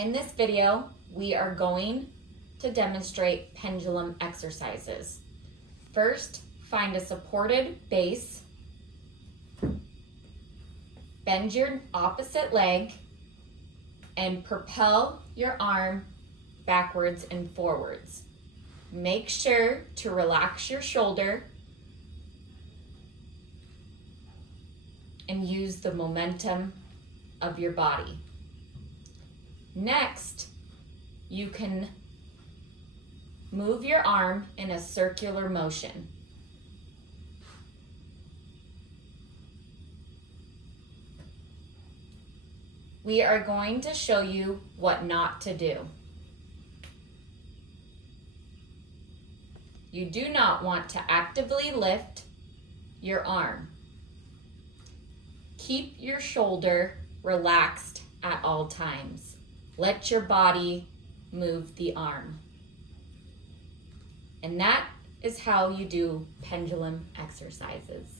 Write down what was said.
In this video, we are going to demonstrate pendulum exercises. First, find a supported base. Bend your opposite leg and propel your arm backwards and forwards. Make sure to relax your shoulder and use the momentum of your body. Next, you can move your arm in a circular motion. We are going to show you what not to do. You do not want to actively lift your arm. Keep your shoulder relaxed at all times. Let your body move the arm. And that is how you do pendulum exercises.